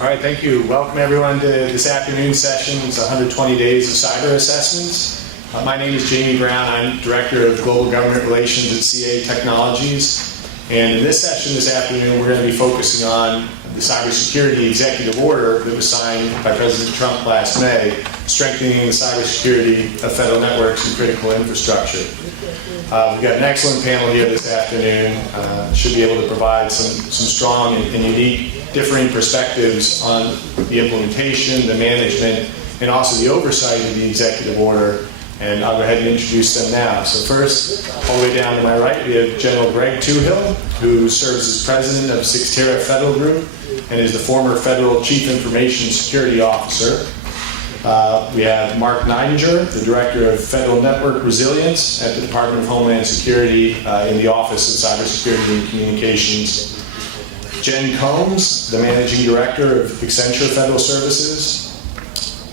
All right, thank you. Welcome everyone to this afternoon session. It's 120 days of cyber assessments. My name is Jamie Brown. I'm Director of Global Government Relations at CA Technologies. And in this session this afternoon, we're going to be focusing on the Cybersecurity Executive Order that was signed by President Trump last May, strengthening the cybersecurity of federal networks and critical infrastructure. We've got an excellent panel here this afternoon. Should be able to provide some strong and unique differing perspectives on the implementation, the management, and also the oversight of the executive order. And I'll go ahead and introduce them now. So first, all the way down to my right, we have General Greg Tuhill, who serves as president of Sixtera Federal Group and is the former federal chief information security officer. We have Mark Neidinger, the director of federal network resilience at the Department of Homeland Security in the Office of Cybersecurity and Communications. Jen Combs, the managing director of Accenture Federal Services.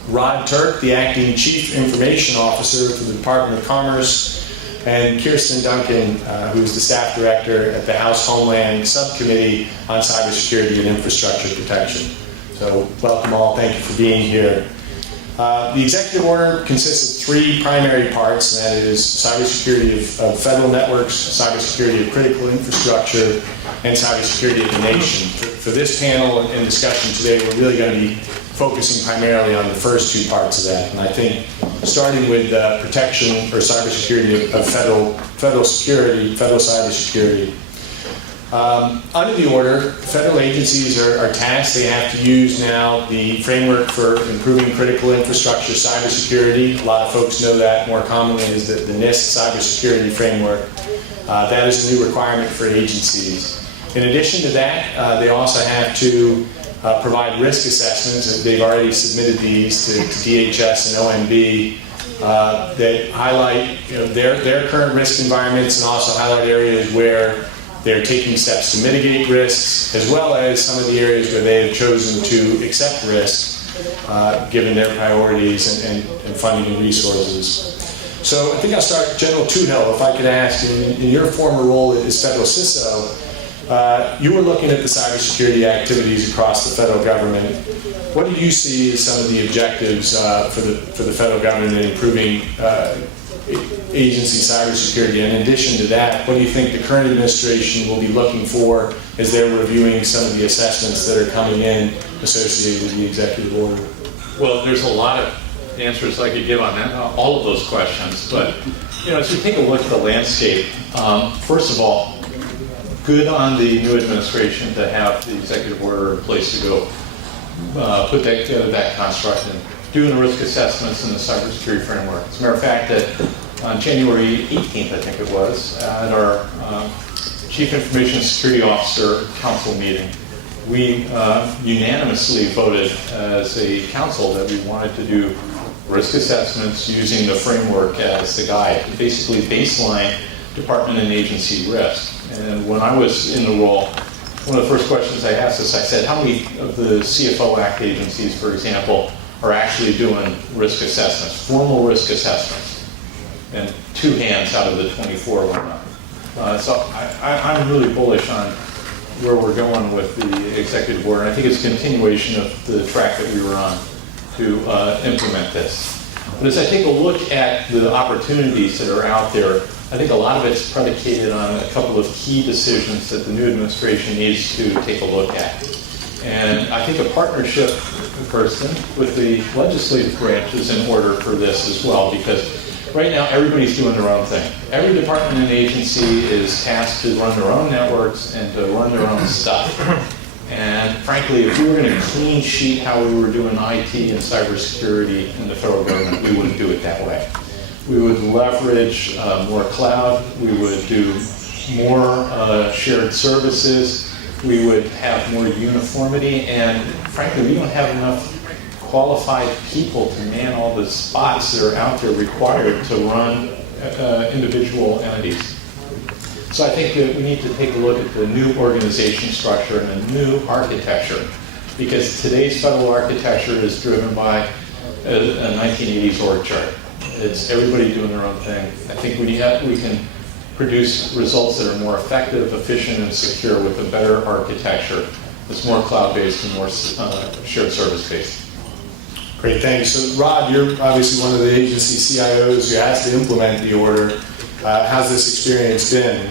Rod Turk, the acting chief information officer for the Department of Commerce. And Kirsten Duncan, who is the staff director at the House Homeland Subcommittee on Cybersecurity and Infrastructure Protection. So welcome all, thank you for being here. The executive order consists of three primary parts, and that is cybersecurity of federal networks, cybersecurity of critical infrastructure, and cybersecurity of the nation. For this panel and discussion today, we're really going to be focusing primarily on the first two parts of that. And I think starting with protection or cybersecurity of federal security, federal cybersecurity. Under the order, federal agencies are tasked. They have to use now the framework for improving critical infrastructure cybersecurity. A lot of folks know that more commonly as the NIST Cybersecurity Framework. That is a new requirement for agencies. In addition to that, they also have to provide risk assessments. They've already submitted these to DHS and OMB that highlight their current risk environments and also highlight areas where they're taking steps to mitigate risks, as well as some of the areas where they have chosen to accept risk given their priorities and funding and resources. So I think I'll start, General Tuhill, if I could ask, in your former role as federal CISO, you were looking at the cybersecurity activities across the federal government. What do you see as some of the objectives for the federal government in improving agency cybersecurity? And in addition to that, what do you think the current administration will be looking for as they're reviewing some of the assessments that are coming in associated with the executive order? Well, there's a lot of answers I could give on that, all of those questions. But as we take a look at the landscape, first of all, good on the new administration to have the executive order in place to go put that together, that construct, and doing the risk assessments in the Cybersecurity Framework. As a matter of fact, that on January 18th, I think it was, at our Chief Information Security Officer Council meeting, we unanimously voted as a council that we wanted to do risk assessments using the framework as the guide, to basically baseline department and agency risk. And when I was in the role, one of the first questions I asked is, I said, how many of the CFO Act agencies, for example, are actually doing risk assessments, formal risk assessments? And 2 hands out of the 24 went up. So I'm really bullish on where we're going with the executive order. I think it's a continuation of the track that we were on to implement this. But as I take a look at the opportunities that are out there, I think a lot of it's predicated on a couple of key decisions that the new administration needs to take a look at. And I think a partnership person with the legislative branch is in order for this as well, because right now everybody's doing their own thing. Every department and agency is tasked to run their own networks and to run their own stuff. And frankly, if we were going to clean sheet how we were doing IT and cybersecurity in the federal government, we wouldn't do it that way. We would leverage more cloud, we would do more shared services, we would have more uniformity, and frankly, we don't have enough qualified people to man all the spots that are out there required to run individual entities. So I think that we need to take a look at the new organization structure and the new architecture, because today's federal architecture is driven by a 1980s org chart. It's everybody doing their own thing. I think we can produce results that are more effective, efficient, and secure with a better architecture it's more cloud-based and more shared service-based. Great, thanks. So Rod, you're obviously one of the agency CIOs who has to implement the order. How's this experience been?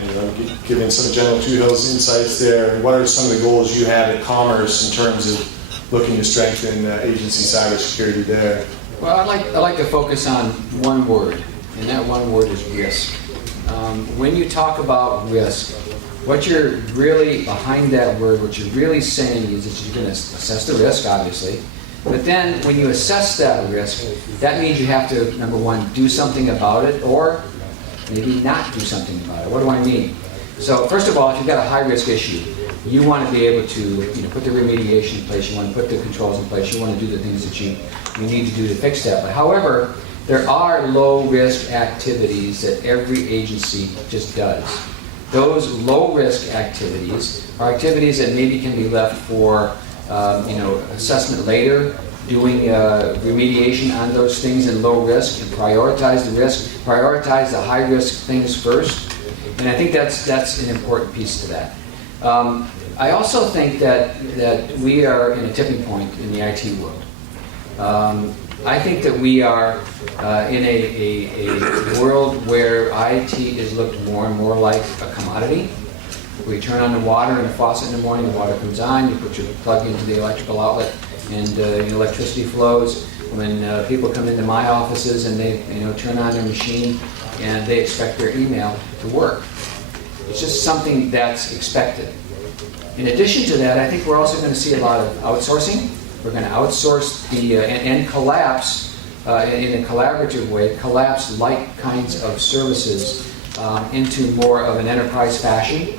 Given some general Two Hills insights there, what are some of the goals you have at Commerce in terms of looking to strengthen agency cybersecurity there? Well, I'd like to focus on one word, and that one word is risk. When you talk about risk, what you're really behind that word, what you're really saying is that you're going to assess the risk, obviously. But then when you assess that risk, that means you have to, number one, do something about it, or maybe not do something about it. What do I mean? So first of all, if you've got a high-risk issue, you want to be able to put the remediation in place, you want to put the controls in place, you want to do the things that you need to do to fix that. But however, there are low-risk activities that every agency just does. Those low-risk activities are activities that maybe can be left for assessment later, doing remediation on those things in low risk, and prioritize the risk, prioritize the high risk things first. And I think that's an important piece to that. I also think that we are in a tipping point in the IT world. I think that we are in a world where IT is looked more and more like a commodity. We turn on the water in the faucet in the morning, the water comes on, you put your plug into the electrical outlet, and electricity flows. When people come into my offices and they turn on their machine and they expect their email to work. It's just something that's expected. In addition to that, I think we're also going to see a lot of outsourcing. We're going to outsource and collapse in a collaborative way, collapse like kinds of services into more of an enterprise fashion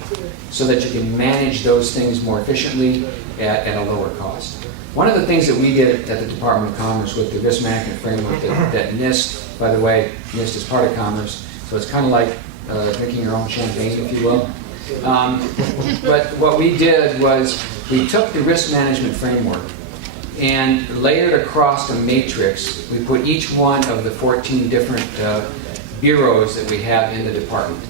so that you can manage those things more efficiently at a lower cost. One of the things that we did at the Department of Commerce with the risk management framework that NIST, by the way, NIST is part of Commerce, so it's kind of like drinking your own champagne, if you will. But what we did was we took the risk management framework and layered across a matrix. We put each one of the 14 different bureaus that we have in the department.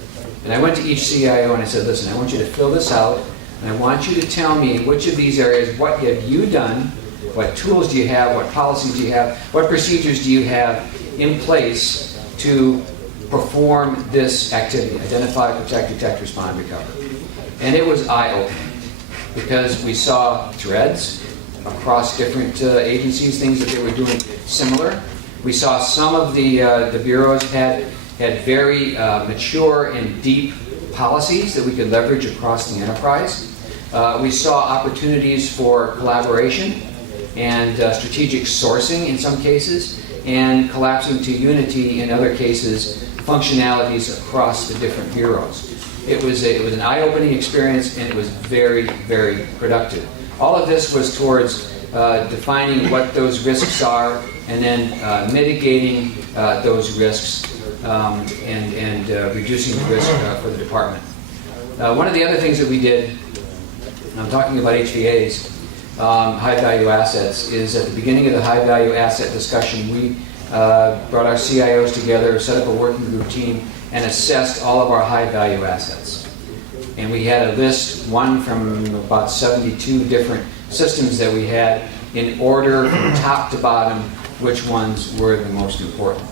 And I went to each CIO and I said, listen, I want you to fill this out, and I want you to tell me which of these areas, what have you done, what tools do you have, what policies do you have, what procedures do you have in place to perform this activity, identify, protect, detect, respond, recover. And it was eye-opening because we saw threads across different agencies, things that they were doing similar. We saw some of the bureaus had very mature and deep policies that we could leverage across the enterprise. We saw opportunities for collaboration and strategic sourcing in some cases, and collapsing to Unity in other cases, functionalities across the different bureaus. It was an eye-opening experience, and it was very, very productive. All of this was towards defining what those risks are and then mitigating those risks and reducing the risk for the department. One of the other things that we did, and I'm talking about HVAs, high-value assets, is at the beginning of the high-value asset discussion, we brought our CIOs together, set up a working group team, and assessed all of our high-value assets. And we had a list, one from about 72 different systems that we had, in order from top to bottom, which ones were the most important.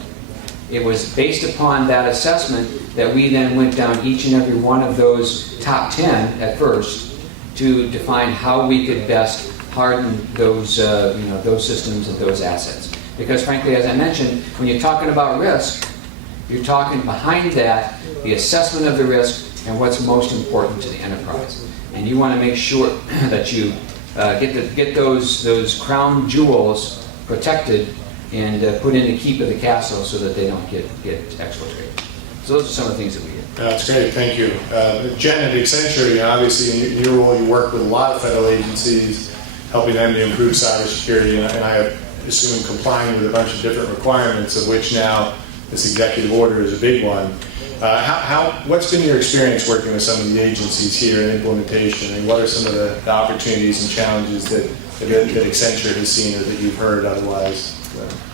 It was based upon that assessment that we then went down each and every one of those top 10 at first to define how we could best harden those systems and those assets. Because frankly, as I mentioned, when you're talking about risk, you're talking behind that the assessment of the risk and what's most important to the enterprise. And you want to make sure that you get those crown jewels protected and put in the keep of the castle so that they don't get exfiltrated. So those are some of the things that we did. That's great, thank you. Jen, at Accenture, obviously in your role you work with a lot of federal agencies, helping them to improve cybersecurity, and I assume complying with a bunch of different requirements, of which now this executive order is a big one. What's been your experience working with some of the agencies here in implementation, and what are some of the opportunities and challenges that Accenture has seen or that you've heard otherwise?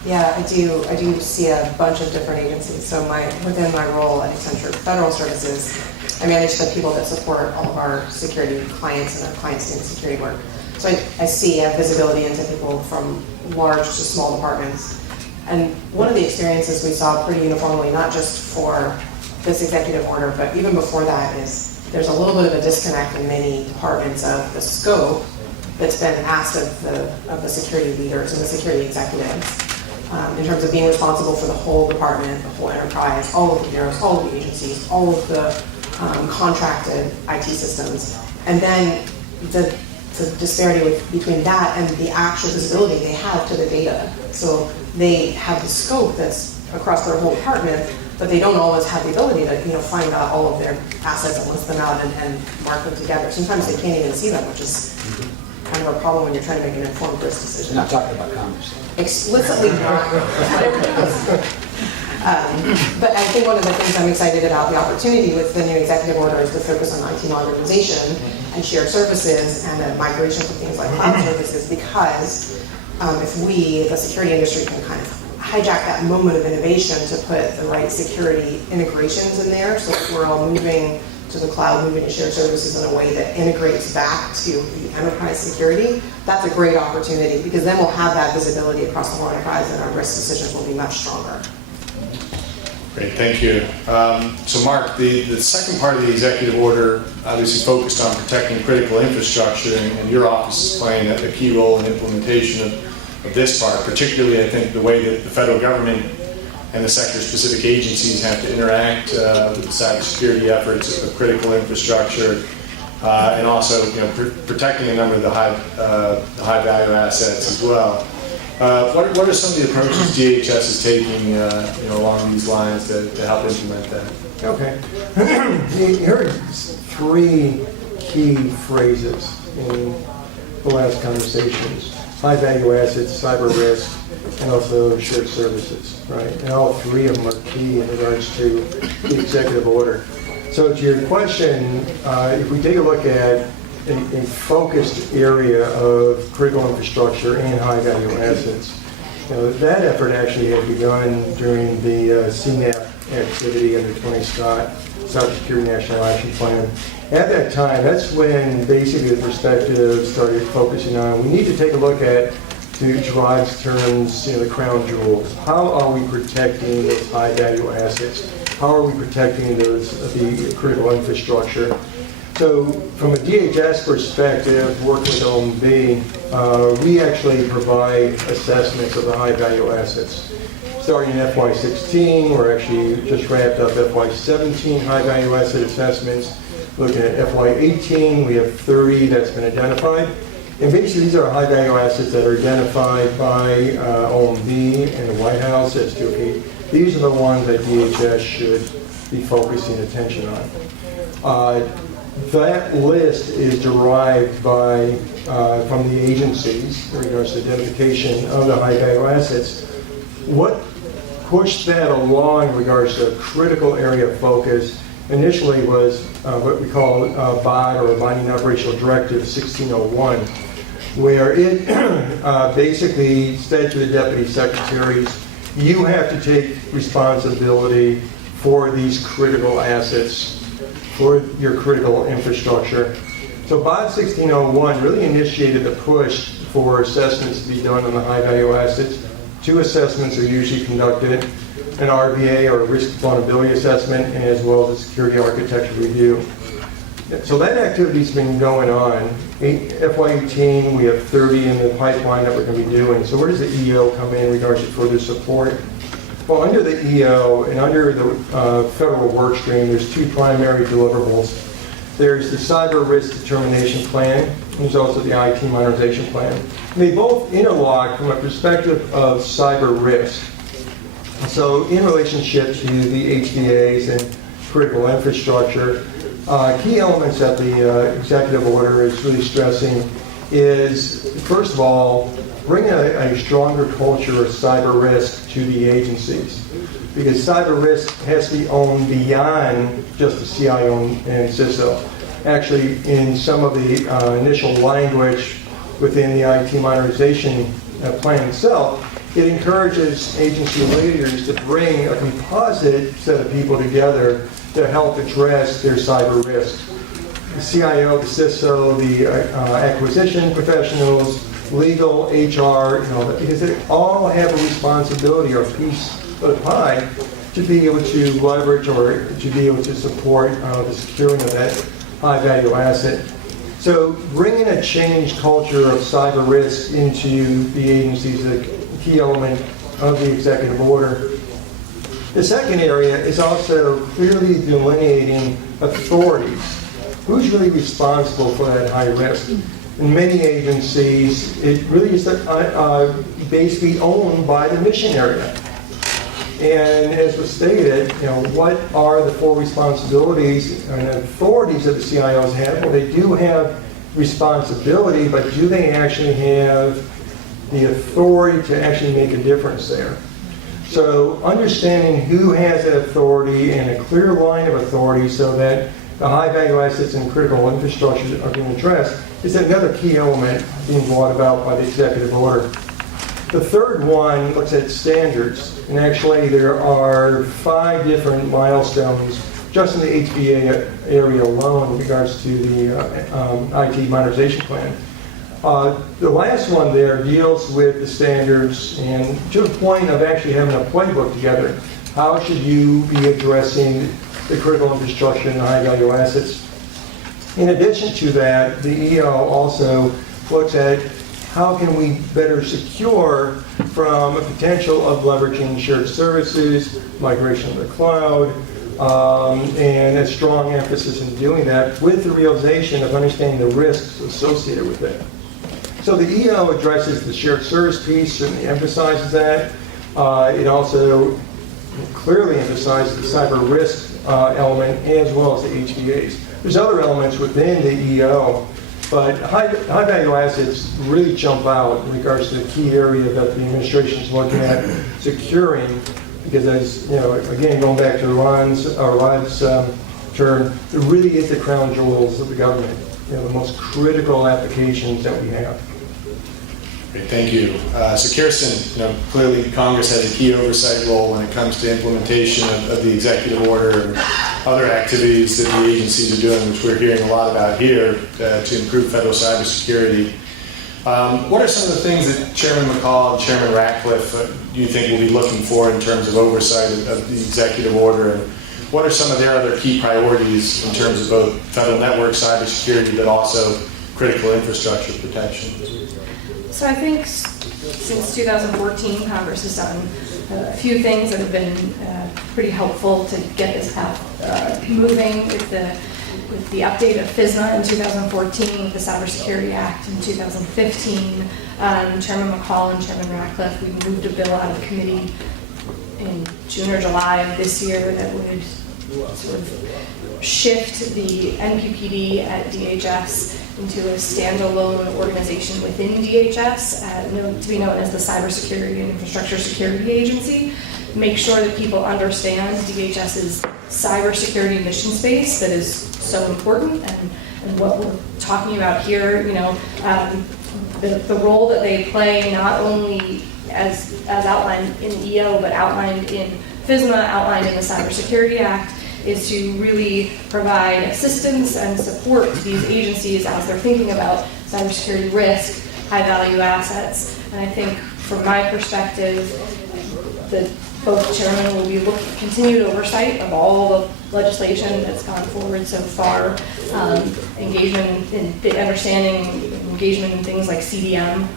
Yeah, I do see a bunch of different agencies. So within my role at Accenture Federal Services, I manage the people that support all of our security clients and our clients doing security work. So I have visibility into people from large to small departments. And one of the experiences we saw pretty uniformly, not just for this executive order, but even before that, is there's a little bit of a disconnect in many departments of the scope that's been asked of the security leaders and the security executives in terms of being responsible for the whole department, the whole enterprise, all of the bureaus, all of the agencies, all of the contracted IT systems. And then the disparity between that and the actual visibility they have to the data. So they have the scope that's across their whole department, but they don't always have the ability to find out all of their assets and list them out and mark them together. Sometimes they can't even see them, which is kind of a problem when you're trying to make an informed risk decision. We're not talking about commerce. Explicitly not. But I think one of the things I'm excited about the opportunity with the new executive order is to focus on IT modernization and shared services and a migration to things like cloud services, because if we, the security industry, can kind of hijack that moment of innovation to put the right security integrations in there, so that we're all moving to the cloud, moving to shared services in a way that integrates back to the enterprise security, that's a great opportunity, because then we'll have that visibility across the whole enterprise and our risk decisions will be much stronger. Great, thank you. So Mark, the second part of the executive order obviously focused on protecting critical infrastructure, and your office is playing a key role in implementation of this part, particularly I think the way that the federal government and the sector-specific agencies have to interact with the cybersecurity efforts of critical infrastructure, and also protecting a number of the high-value assets as well. What are some of the approaches DHS is taking along these lines to help implement that? Okay. Here are three key phrases in the last conversations: high value assets, cyber risk, and also shared services, right? And all three of them are key in regards to the executive order. So to your question, if we take a look at a focused area of critical infrastructure and high value assets, that effort actually had begun during the CNAP activity under Tony Scott, Cybersecurity National Action Plan. At that time, that's when basically the perspective started focusing on, we need to take a look at, to Gerard's terms, the crown jewels. How are we protecting those high value assets? How are we protecting the critical infrastructure? So from a DHS perspective, working with OMB, we actually provide assessments of the high value assets. Starting in FY16, we're actually just wrapped up FY17 high value asset assessments. Looking at FY18, we have 30 that's been identified. And basically these are high value assets that are identified by OMB and the White House as to, okay, these are the ones that DHS should be focusing attention on. That list is derived from the agencies in regards to identification of the high value assets. What pushed that along in regards to a critical area of focus initially was what we call BOD, or Binding Operational Directive 1601, where it basically said to the deputy secretaries, you have to take responsibility for these critical assets, for your critical infrastructure. So BOD 1601 really initiated the push for assessments to be done on the high value assets. Two assessments are usually conducted: an RVA, or a risk vulnerability assessment, and as well as a security architecture review. So that activity's been going on. FY18, we have 30 in the pipeline that we're going to be doing. So where does the EO come in regards to further support? Well, under the EO and under the federal work stream, there's two primary deliverables. There's the Cyber Risk Determination Plan, and there's also the IT Modernization Plan. And they both interlock from a perspective of cyber risk. So in relationship to the HVAs and critical infrastructure, key elements that the executive order is really stressing is, first of all, bring a stronger culture of cyber risk to the agencies, because cyber risk has to be owned beyond just the CIO and CISO. Actually, in some of the initial language within the IT modernization plan itself, it encourages agency leaders to bring a composite set of people together to help address their cyber risk. The CIO, the CISO, the acquisition professionals, legal, HR, because they all have a responsibility or a piece of the pie to be able to leverage or to be able to support the securing of that high-value asset. So bringing a changed culture of cyber risk into the agency is a key element of the executive order. The second area is also clearly delineating authorities. Who's really responsible for that high risk? In many agencies, it really is basically owned by the mission area. And as was stated, what are the four responsibilities and authorities that the CIOs have? Well, they do have responsibility, but do they actually have the authority to actually make a difference there? So understanding who has that authority and a clear line of authority so that the high-value assets and critical infrastructure are being addressed is another key element being brought about by the executive order. The third one looks at standards, and actually there are 5 different milestones just in the HBA area alone in regards to the IT modernization plan. The last one there deals with the standards and to the point of actually having a playbook together. How should you be addressing the critical infrastructure and high-value assets? In addition to that, the EO also looks at how can we better secure from a potential of leveraging shared services, migration to the cloud, and a strong emphasis in doing that with the realization of understanding the risks associated with it. So the EO addresses the shared service piece and emphasizes that. It also clearly emphasizes the cyber risk element as well as the HVAs. There's other elements within the EO, but high-value assets really jump out in regards to the key area that the administration is looking at securing, because as, again, going back to Ron's term, it really is the crown jewels of the government, the most critical applications that we have. Great, thank you. So Kirsten, clearly Congress has a key oversight role when it comes to implementation of the executive order and other activities that the agencies are doing, which we're hearing a lot about here to improve federal cybersecurity. What are some of the things that Chairman McCall and Chairman Ratcliffe you think will be looking for in terms of oversight of the executive order? And what are some of their other key priorities in terms of both federal network cybersecurity but also critical infrastructure protection? So I think since 2014, Congress has done a few things that have been pretty helpful to get this path moving with the update of FISMA in 2014, with the Cybersecurity Act in 2015. Chairman McCall and Chairman Ratcliffe, we moved a bill out of committee in June or July of this year that would sort of shift the NPPD at DHS into a standalone organization within DHS, to be known as the Cybersecurity and Infrastructure Security Agency. Make sure that people understand DHS's cybersecurity mission space that is so important, and what we're talking about here, the role that they play not only as outlined in the EO, but outlined in FISMA, outlined in the Cybersecurity Act, is to really provide assistance and support to these agencies as they're thinking about cybersecurity risk, high-value assets. And I think, from my perspective, that both chairmen will be looking at continued oversight of all the legislation that's gone forward so far, engagement in things like CDM,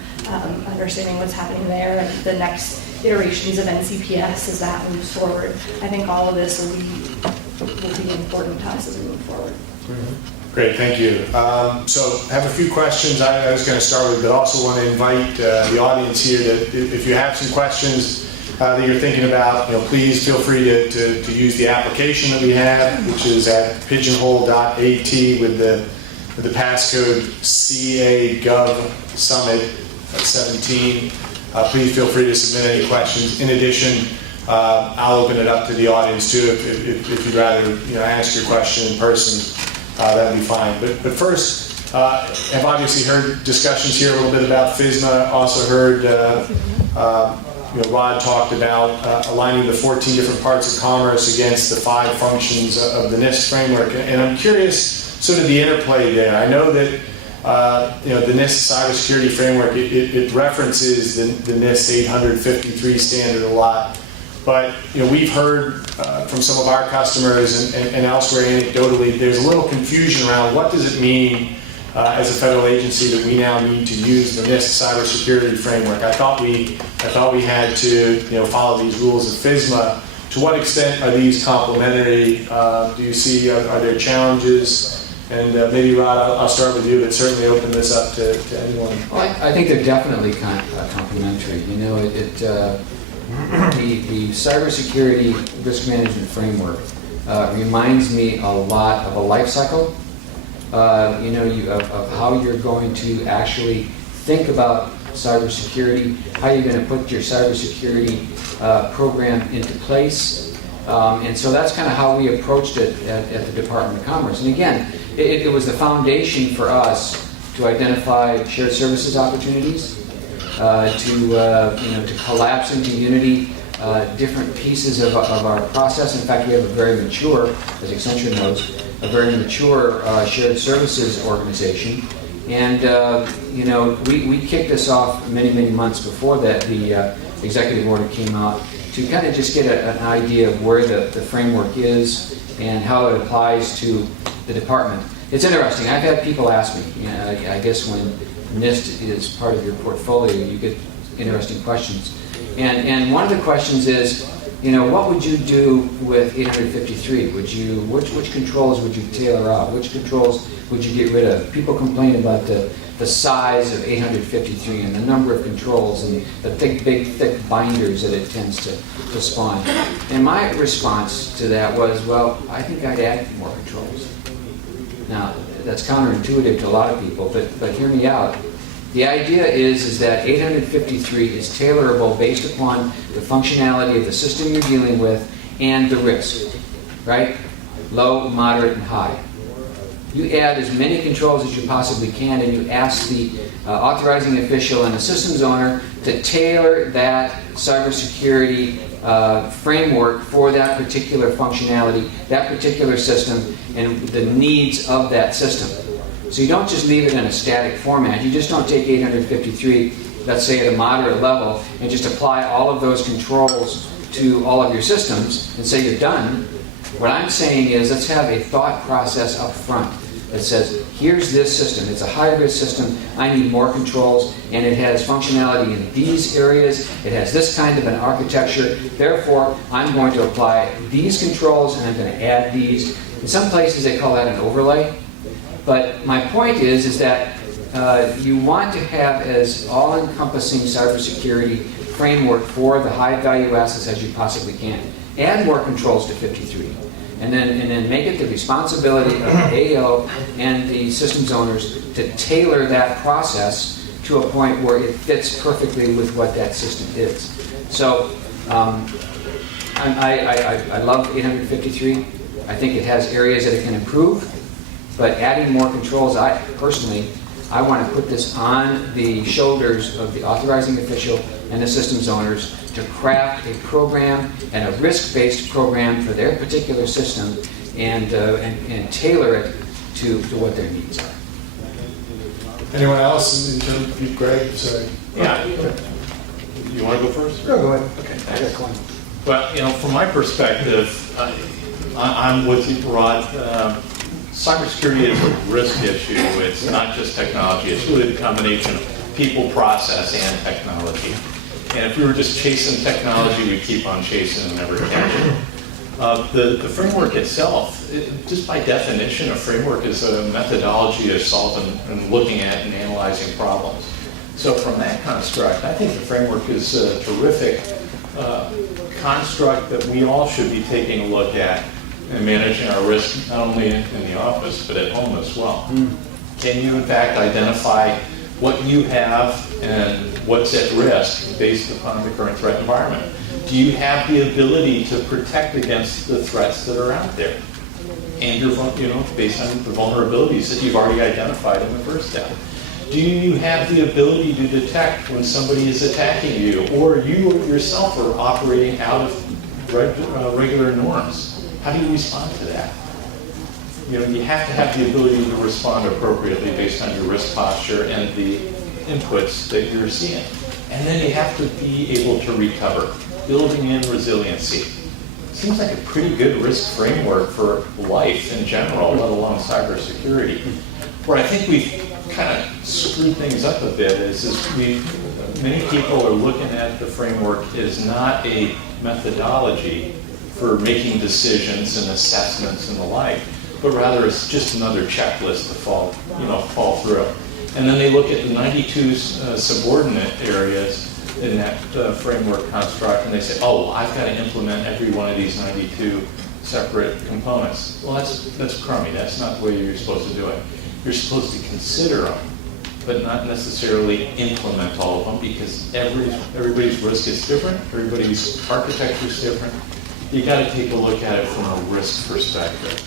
understanding what's happening there, and the next iterations of NCPS as that moves forward. I think all of this will be important to us as we move forward. Great, thank you. So I have a few questions I was going to start with, but also want to invite the audience here that if you have some questions that you're thinking about, please feel free to use the application that we have, which is at pigeonhole.at with the passcode CA Gov Summit 17. Please feel free to submit any questions. In addition, I'll open it up to the audience too. If you'd rather ask your question in person, that'd be fine. But first, I've obviously heard discussions here a little bit about FISMA. Also heard Rod talked about aligning the 14 different parts of commerce against the 5 functions of the NIST framework. And I'm curious, sort of the interplay there. I know that the NIST Cybersecurity Framework, it references the NIST 853 standard a lot. But we've heard from some of our customers and elsewhere anecdotally, there's a little confusion around what does it mean as a federal agency that we now need to use the NIST Cybersecurity Framework. I thought we had to follow these rules of FISMA. To what extent are these complementary? Do you see are there challenges? And maybe Rod, I'll start with you, but certainly open this up to anyone. Well, I think they're definitely complementary. The cybersecurity risk management framework reminds me a lot of a life cycle. Of how you're going to actually think about cybersecurity, how you're going to put your cybersecurity program into place. And so that's kind of how we approached it at the Department of Commerce. And again, it was the foundation for us to identify shared services opportunities, to collapse into Unity different pieces of our process. In fact, we have a very mature, as Accenture knows, a very mature shared services organization. And, we kicked this off many months before that the executive order came out to kind of just get an idea of where the framework is and how it applies to the department. It's interesting. I've had people ask me, I guess when NIST is part of your portfolio, you get interesting questions. And one of the questions is, what would you do with 853? Which controls would you tailor out? Which controls would you get rid of? People complain about the size of 853 and the number of controls and the big, thick binders that it tends to spawn. And my response to that was, well, I think I'd add more controls. Now, that's counterintuitive to a lot of people, but hear me out. The idea is that 853 is tailorable based upon the functionality of the system you're dealing with and the risk, right? Low, moderate, and high. You add as many controls as you possibly can, and you ask the authorizing official and the systems owner to tailor that cybersecurity framework for that particular functionality, that particular system, and the needs of that system. So you don't just leave it in a static format. You just don't take 853, let's say at a moderate level, and just apply all of those controls to all of your systems and say you're done. What I'm saying is let's have a thought process up front that says, here's this system. It's a high-risk system. I need more controls, and it has functionality in these areas. It has this kind of an architecture. Therefore, I'm going to apply these controls, and I'm going to add these. In some places, they call that an overlay. But my point is that you want to have as all-encompassing cybersecurity framework for the high-value assets as you possibly can. Add more controls to 53. And then make it the responsibility of the AO and the systems owners to tailor that process to a point where it fits perfectly with what that system is. So I love 853. I think it has areas that it can improve. But adding more controls, I want to put this on the shoulders of the authorizing official and the systems owners to craft a program and a risk-based program for their particular system and tailor it to what their needs are. Anyone else? Greg, sorry. Yeah. You want to go first? No, go ahead. Okay, thanks. Well, from my perspective, I'm with you, Rod. Cybersecurity is a risk issue. It's not just technology. It's really a combination of people, process, and technology. And if we were just chasing technology, we'd keep on chasing and never catch it. The framework itself, just by definition, a framework is a methodology of solving and looking at and analyzing problems. So from that construct, I think the framework is a terrific construct that we all should be taking a look at and managing our risk, not only in the office, but at home as well. Can you, in fact, identify what you have and what's at risk based upon the current threat environment? Do you have the ability to protect against the threats that are out there? And based on the vulnerabilities that you've already identified in the first step. Do you have the ability to detect when somebody is attacking you, or you yourself are operating out of regular norms? How do you respond to that? You know, you have to have the ability to respond appropriately based on your risk posture and the inputs that you're seeing. And then you have to be able to recover, building in resiliency. Seems like a pretty good risk framework for life in general, let alone cybersecurity. Where I think we've kind of screwed things up a bit is many people are looking at the framework as not a methodology for making decisions and assessments and the like, but rather it's just another checklist to fall through. And then they look at the 92 subordinate areas in that framework construct, and they say, oh, I've got to implement every one of these 92 separate components. Well, that's crummy. That's not the way you're supposed to do it. You're supposed to consider them, but not necessarily implement all of them, because everybody's risk is different, everybody's architecture is different. You got to take a look at it from a risk perspective.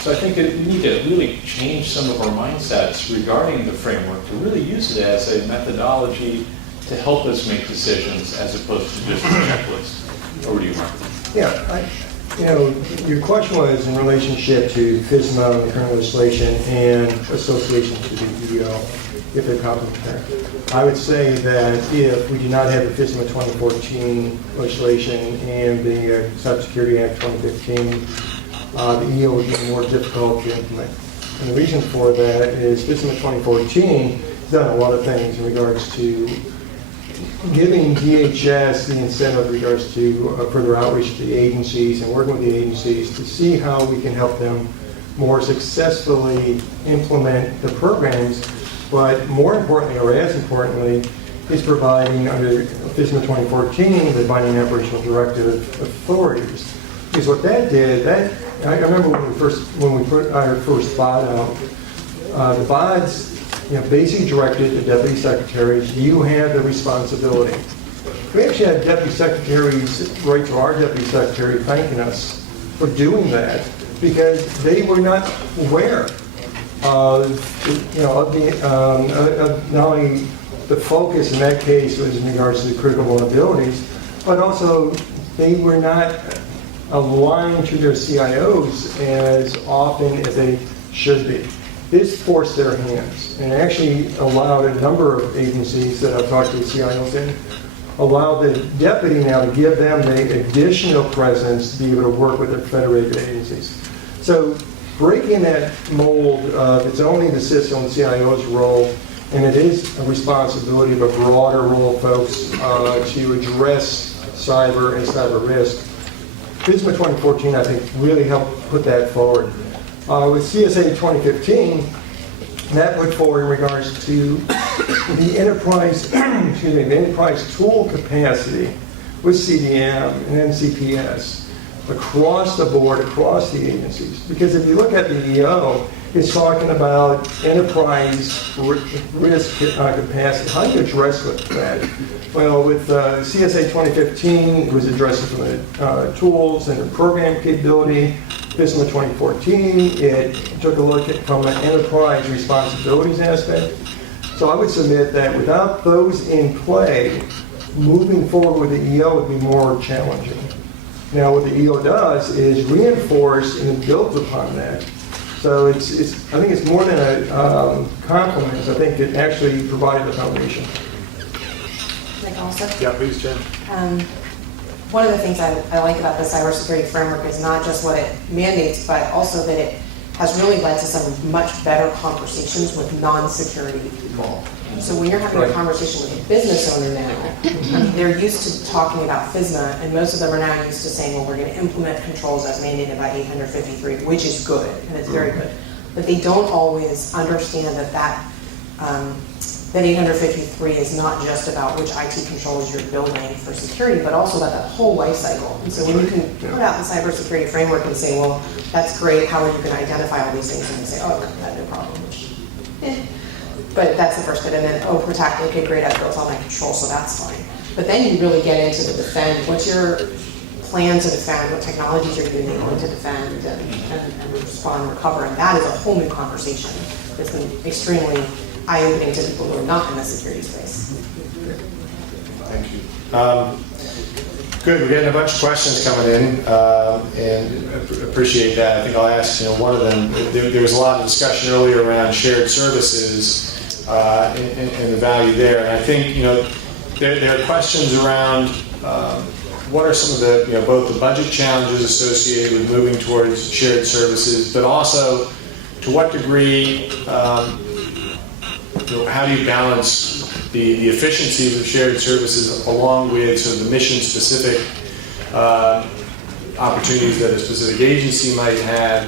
So I think we need to really change some of our mindsets regarding the framework to really use it as a methodology to help us make decisions as opposed to just a checklist. Over to you, Mark. Yeah, your question was in relationship to FISMA and the current legislation and association to the EO, if they're complementary. I would say that if we do not have the FISMA 2014 legislation and the Cybersecurity Act 2015, the EO would be more difficult to implement. And the reason for that is FISMA 2014 has done a lot of things in regards to giving DHS the incentive in regards to further outreach to the agencies and working with the agencies to see how we can help them more successfully implement the programs, but more importantly, or as importantly, is providing under FISMA 2014 the binding operational directive authorities. Because what that did, I remember when we put our first BOD out, the BODs basically directed the deputy secretaries, you have the responsibility. We actually had deputy secretaries write to our deputy secretary thanking us for doing that because they were not aware of not only the focus in that case was in regards to the critical vulnerabilities, but also they were not aligned to their CIOs as often as they should be. This forced their hands and actually allowed a number of agencies that I've talked to the CIOs in, allowed the deputy now to give them the additional presence to be able to work with their federated agencies. So breaking that mold of it's only the CISO and CIO's role, and it is a responsibility of a broader role of folks to address cyber and cyber risk. FISMA 2014, I think, really helped put that forward. With CSA 2015, that put forward in regards to the enterprise, the enterprise tool capacity with CDM and NCPS across the board, across the agencies. Because if you look at the EO, it's talking about enterprise risk capacity. How do you address that? Well, with CSA 2015, it was addressing from the tools and the program capability. FISMA 2014, it took a look at from an enterprise responsibilities aspect. So I would submit that without those in play, moving forward with the EO would be more challenging. Now, what the EO does is reinforce and build upon that. So I think it's more than a compliment. I think it actually provided the foundation. Nick also? Yeah, please, Jen. One of the things I like about the cybersecurity framework is not just what it mandates, but also that it has really led to some much better conversations with non-security people. So when you're having a conversation with a business owner now, they're used to talking about FISMA, and most of them are now used to saying, well, we're going to implement controls as mandated by 853, which is good, and it's very good. But they don't always understand that 853 is not just about which IT controls you're building for security, but also about that whole life cycle. And so when you can put out the cybersecurity framework and say, well, that's great, how are you going to identify all these things? And they say, oh, I have no problem. But that's the first bit. And then, oh, protect, okay, great, I've built all my controls, so that's fine. But then you really get into the defend. What's your plan to defend? What technologies are you going to defend and respond and recover? And that is a whole new conversation that's been extremely eye-opening to people who are not in the security space. Thank you. Good, we're getting a bunch of questions coming in, and appreciate that. I think I'll ask, one of them. There was a lot of discussion earlier around shared services and the value there. And I think, there are questions around what are some of the, both the budget challenges associated with moving towards shared services, but also to what degree, how do you balance the efficiencies of shared services along with sort of the mission-specific opportunities that a specific agency might have?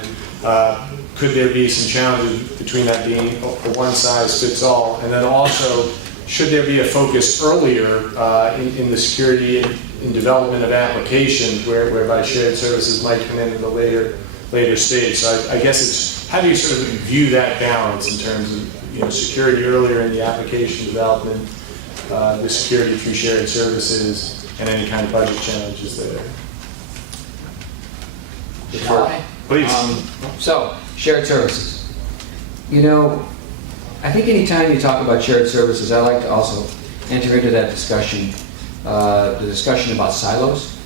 Could there be some challenges between that being a one-size-fits-all? And then also, should there be a focus earlier in the security and in development of applications whereby shared services might come in at a later stage? So I guess it's, how do you sort of view that balance in terms of security earlier in the application development, the security through shared services, and any kind of budget challenges there? Hi. Please. So, shared services. I think anytime you talk about shared services, I like to also enter into that discussion, the discussion about silos.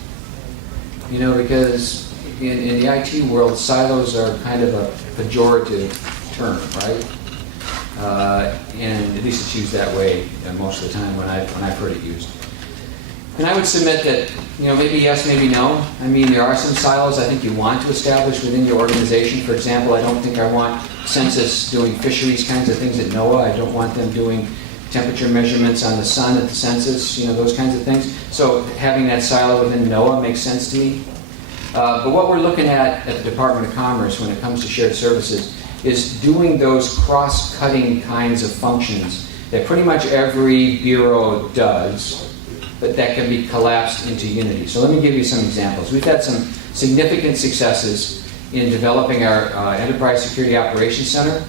Because in the IT world, silos are kind of a pejorative term, right? And at least it's used that way most of the time when I've heard it used. And I would submit that, maybe yes, maybe no. I mean, there are some silos I think you want to establish within your organization. For example, I don't think I want census doing fisheries kinds of things at NOAA. I don't want them doing temperature measurements on the sun at the census, those kinds of things. So having that silo within NOAA makes sense to me. But what we're looking at the Department of Commerce when it comes to shared services is doing those cross-cutting kinds of functions that pretty much every bureau does, but that can be collapsed into Unity. So let me give you some examples. We've had some significant successes in developing our Enterprise Security Operations Center.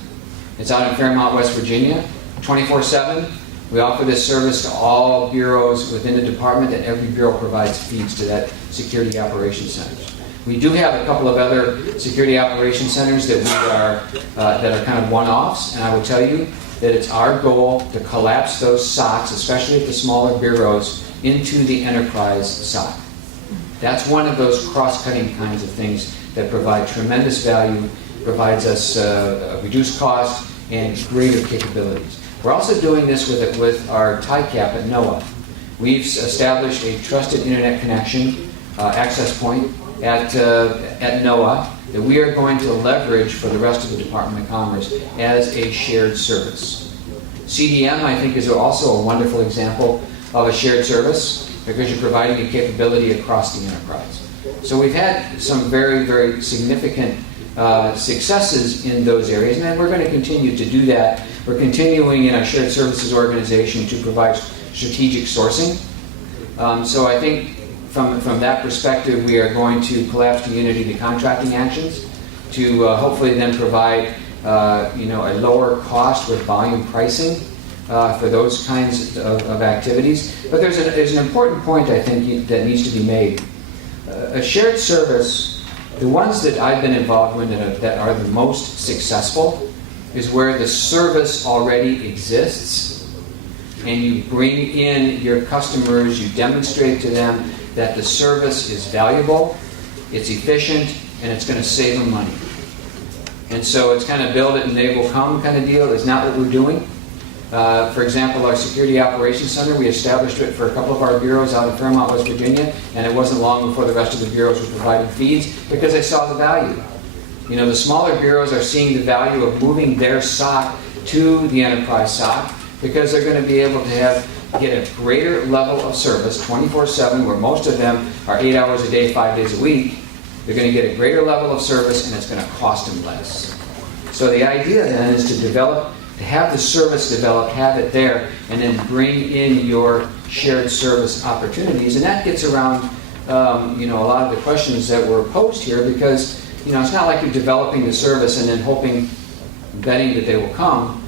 It's out in Fairmont, West Virginia, 24/7. We offer this service to all bureaus within the department, and every bureau provides feeds to that Security Operations Centers. We do have a couple of other Security Operations Centers that are kind of one-offs, and I will tell you that it's our goal to collapse those SOCs, especially at the smaller bureaus, into the enterprise SOC. That's one of those cross-cutting kinds of things that provide tremendous value, provides us reduced cost and greater capabilities. We're also doing this with our TICAP at NOAA. We've established a trusted internet connection access point at NOAA that we are going to leverage for the rest of the Department of Commerce as a shared service. CDM, I think, is also a wonderful example of a shared service because you're providing a capability across the enterprise. So we've had some very, very significant successes in those areas, and then we're going to continue to do that. We're continuing in our shared services organization to provide strategic sourcing. So I think from that perspective, we are going to collapse to Unity the contracting actions to hopefully then provide a lower cost with volume pricing for those kinds of activities. But there's an important point, I think, that needs to be made. A shared service, the ones that I've been involved with that are the most successful, is where the service already exists, and you bring in your customers, you demonstrate to them that the service is valuable, it's efficient, and it's going to save them money. And so it's kind of build it and they will come kind of deal. It's not what we're doing. For example, our Security Operations Center, we established it for a couple of our bureaus out in Fairmont, West Virginia, and it wasn't long before the rest of the bureaus were providing feeds because they saw the value. The smaller bureaus are seeing the value of moving their SOC to the enterprise SOC because they're going to be able to get a greater level of service 24/7, where most of them are 8 hours a day, 5 days a week. They're going to get a greater level of service, and it's going to cost them less. So the idea then is to have the service developed, have it there, and then bring in your shared service opportunities. And that gets around a lot of the questions that were posed here, because it's not like you're developing the service and then betting that they will come.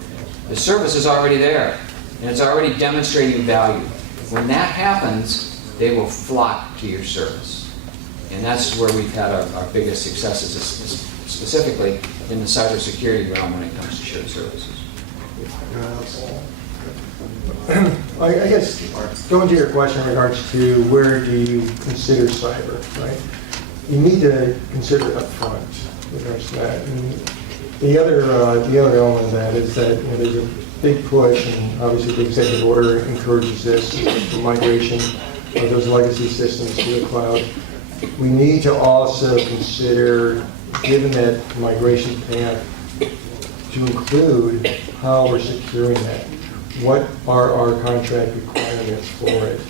The service is already there, and it's already demonstrating value. When that happens, they will flock to your service. And that's where we've had our biggest successes, specifically in the cybersecurity realm when it comes to shared services. I guess, going to your question in regards to where do you consider cyber, right? You need to consider it upfront with regards to that. And the other element of that is that there's a big push, and obviously the executive order encourages this, the migration of those legacy systems to the cloud. We need to also consider, given that migration path, to include how we're securing that. What are our contract requirements for it?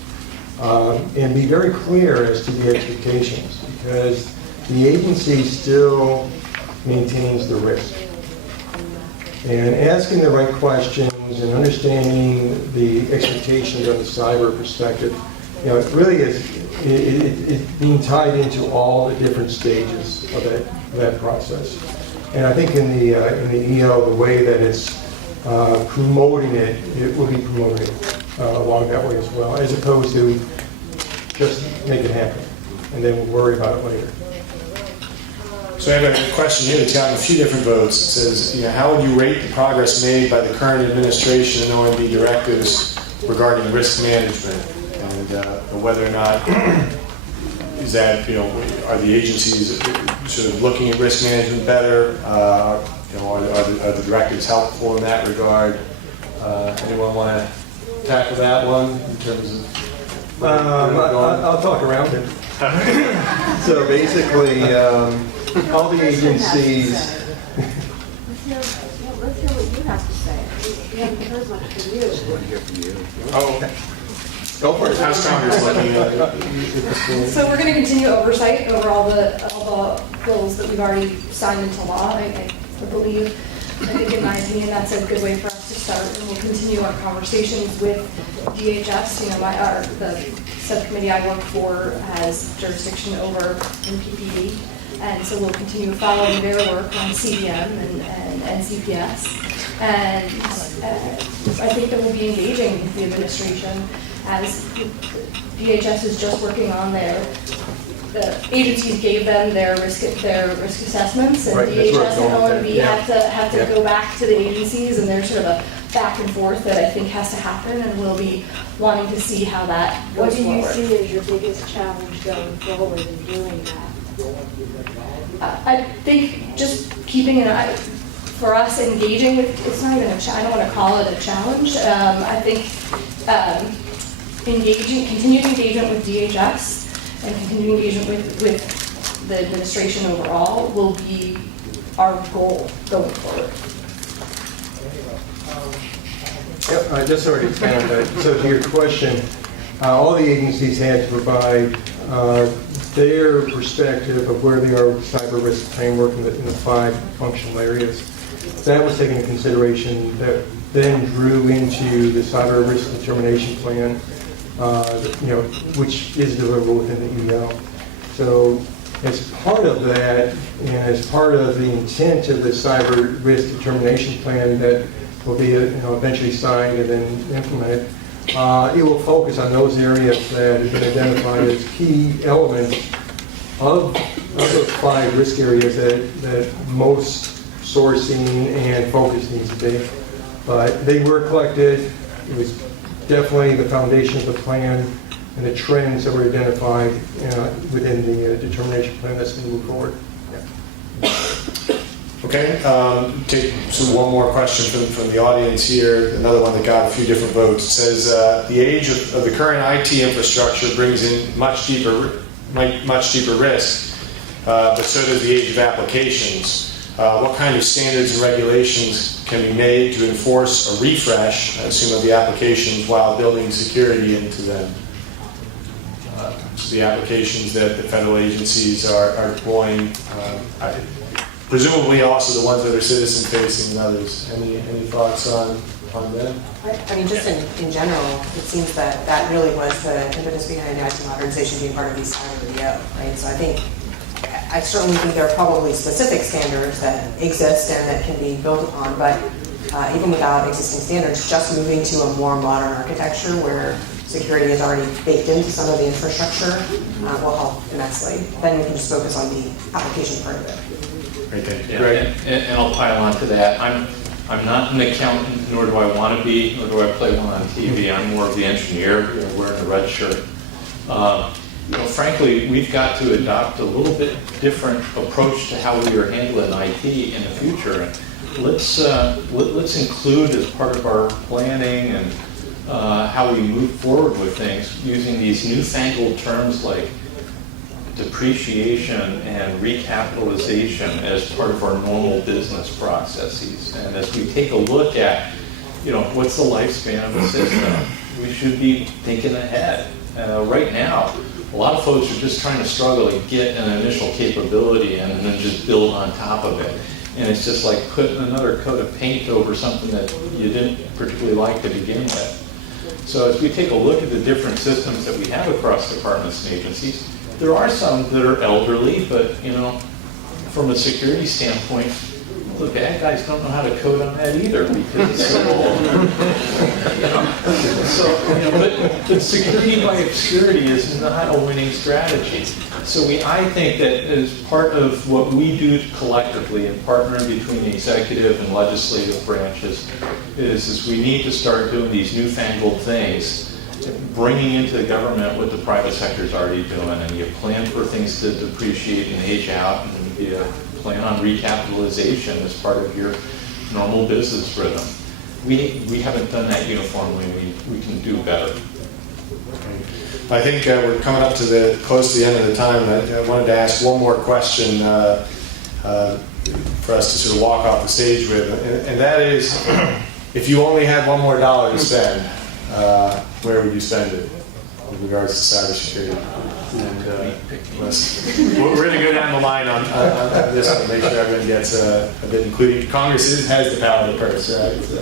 And be very clear as to the expectations, because the agency still maintains the risk. And asking the right questions and understanding the expectations of the cyber perspective, it really is it's being tied into all the different stages of that process. And I think in the EL, the way that it's promoting it, it will be promoted along that way as well, as opposed to just make it happen and then we'll worry about it later. So I have a question here that's gotten a few different votes. It says, how would you rate the progress made by the current administration and OMB directives regarding risk management, and whether or not is that are the agencies sort of looking at risk management better? Are the directives helpful in that regard? Anyone want to tackle that one in terms of? I'll talk around it. So basically, all the agencies. Let's hear what you have to say. We haven't heard much from you. Oh, okay. Go for it. How's Congress looking at it? So we're going to continue oversight over all the bills that we've already signed into law. I believe, I think in my opinion, that's a good way for us to start, and we'll continue our conversations with DHS. The subcommittee I work for has jurisdiction over MPPD, and so we'll continue following their work on CDM and NCPS. And I think that we'll be engaging with the administration as DHS is just working on the agencies gave them their risk assessments, and Right, that's where DHS it's and going with OMB that. have to go back to the agencies, and there's sort of a back and forth that I think has to happen, and we'll be wanting to see how that What goes do you forward. see as your biggest challenge going forward in doing that? I think just keeping an eye, for us engaging with, it's not even I don't want to call it a challenge. I think continued engagement with DHS and continued engagement with the administration overall will be our goal going forward. Yep, I just already found that. So to your question, all the agencies had to provide their perspective of where they are with cyber risk framework in the 5 functional areas. That was taken into consideration, that then drew into the cyber risk determination plan, which is deliverable within the EL. So as part of that, and as part of the intent of the cyber risk determination plan that will be eventually signed and then implemented, it will focus on those areas that have been identified as key elements of those 5 risk areas that most sourcing and focus needs to be. But they were collected. It was definitely the foundation of the plan and the trends that were identified within the determination plan that's going to move forward. Yeah. Okay, take one more question from the audience here, another one that got a few different votes. It says, the age of the current IT infrastructure brings in much deeper risk, but so does the age of applications. What kind of standards and regulations can be made to enforce a refresh, I assume, of the applications while building security into them? So the applications that the federal agencies are deploying, presumably also the ones that are citizen-facing and others. Any thoughts on them? I mean, just in general, it seems that really was the impetus behind IT modernization being part of these cyber right? So I certainly think there are probably specific standards that exist and that can be built upon, but even without existing standards, just moving to a more modern architecture where security is already baked into some of the infrastructure will help immensely. Then we can just focus on the application part of it. Great, thank you. Yeah, and I'll pile on to that. I'm not an accountant, nor do I want to be, nor do I play one on TV. I'm more of the engineer, wearing a red shirt. Frankly, we've got to adopt a little bit different approach to how we are handling IT in the future. And let's include as part of our planning and how we move forward with things using these newfangled terms like depreciation and recapitalization as part of our normal business processes. And as we take a look at, what's the lifespan of a system, we should be thinking ahead. Right now, a lot of folks are just trying to struggle to get an initial capability and then just build on top of it. And it's just like putting another coat of paint over something that you didn't particularly like to begin with. So as we take a look at the different systems that we have across departments and agencies, there are some that are elderly, but from a security standpoint, the bad guys don't know how to code on that either because it's so old. But security by obscurity is not a winning strategy. So I think that as part of what we do collectively and partnering between the executive and legislative branches is we need to start doing these newfangled things, bringing into the government what the private sector is already doing, and you plan for things to depreciate and age out, and you plan on recapitalization as part of your normal business rhythm. We haven't done that uniformly. We can do better. I think we're coming up to close to the end of the time. I wanted to ask one more question for us to sort of walk off the stage with, and that is, if you only had $1 more to spend, where would you spend it with regards to cybersecurity? And we're going to go down the line on this one, make sure everyone gets a bit included. Congress has the power to purse, right? So,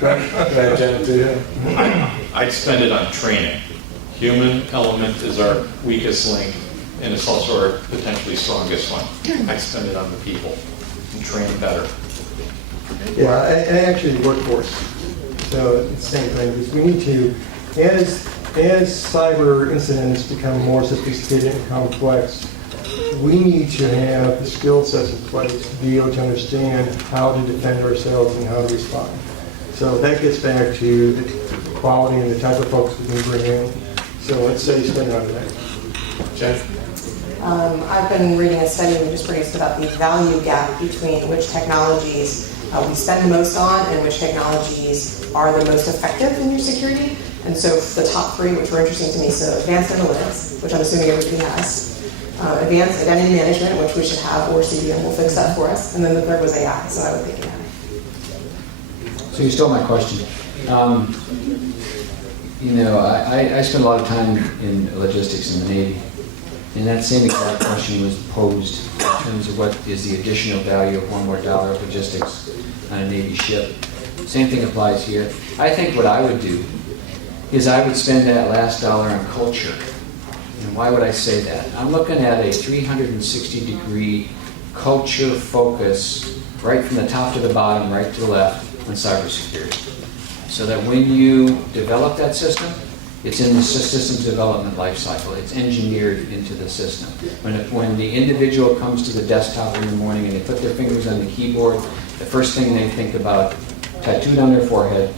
go ahead, Jen, I'd spend it on training. Human element is our weakest link, and it's also our potentially strongest one. I'd spend it on the people and train better. Yeah, and actually the workforce. So it's the same thing, because we need to, as cyber incidents become more sophisticated and complex, we need to have the skill sets in place to be able to understand how to defend ourselves and how to respond. So that gets back to the quality and the type of folks we can bring in. So let's say spend it on that. Jen? I've been reading a study we just produced about the value gap between which technologies we spend the most on and which technologies are the most effective in your security. And so the top three, which were interesting to me, so advanced analytics, which I'm assuming everybody has, advanced identity management, which we should have, or CDM will fix that for us, and then the third was AI, so I would think AI. So you stole my question. I spent a lot of time in logistics in the Navy, and that same exact question was posed in terms of what is the additional value of $1 more of logistics on a Navy ship. Same thing applies here. I think what I would do is I would spend that last dollar on culture. And why would I say that? I'm looking at a 360-degree culture focus right from the top to the bottom, right to the left on cybersecurity. So that when you develop that system, it's in the systems development lifecycle. It's engineered into the system. When the individual comes to the desktop in the morning and they put their fingers on the keyboard, the first thing they think about, tattooed on their forehead,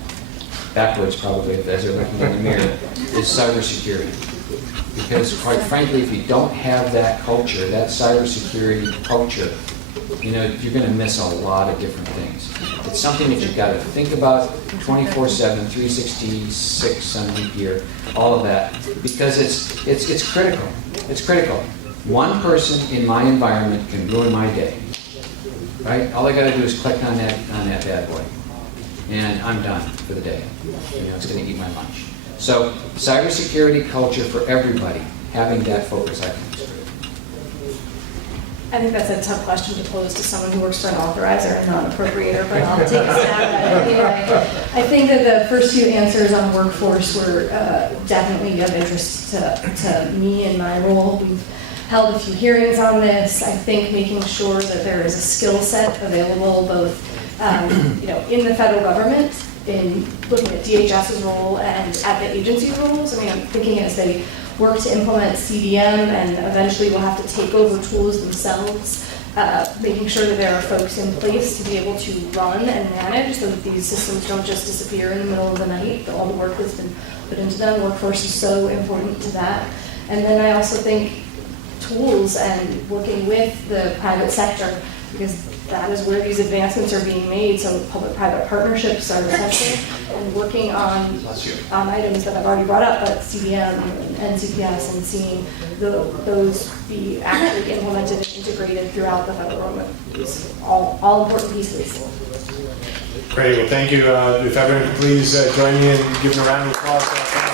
backwards probably as they're looking in the mirror, is cybersecurity. Because quite frankly, if you don't have that culture, that cybersecurity culture, you're going to miss a lot of different things. It's something that you've got to think about 24/7, 366 on leap year, all of that, because it's critical. It's critical. One person in my environment can ruin my day, right? All I got to do is click on that bad boy, and I'm done for the day. It's going to eat my lunch. So cybersecurity culture for everybody, having that focus, I think. I think that's a tough question to pose to someone who works for an authorizer and not an appropriator, but I'll take a stab at it anyway. I think that the first two answers on workforce were definitely of interest to me in my role. We've held a few hearings on this. I think making sure that there is a skill set available both in the federal government, in looking at DHS's role and at the agency roles. I mean, I'm thinking as they work to implement CDM and eventually will have to take over tools themselves. making sure that there are folks in place to be able to run and manage so that these systems don't just disappear in the middle of the night, that all the work that's been put into them. Workforce is so important to that. And then I also think tools and working with the private sector, because that is where these advancements are being made. So public-private partnerships are essential, and working on items that I've already brought up, but CDM and NCPS, and seeing those be actually implemented and integrated throughout the federal government is all important pieces. Great, well, thank you. If everyone could please join me in giving a round of applause.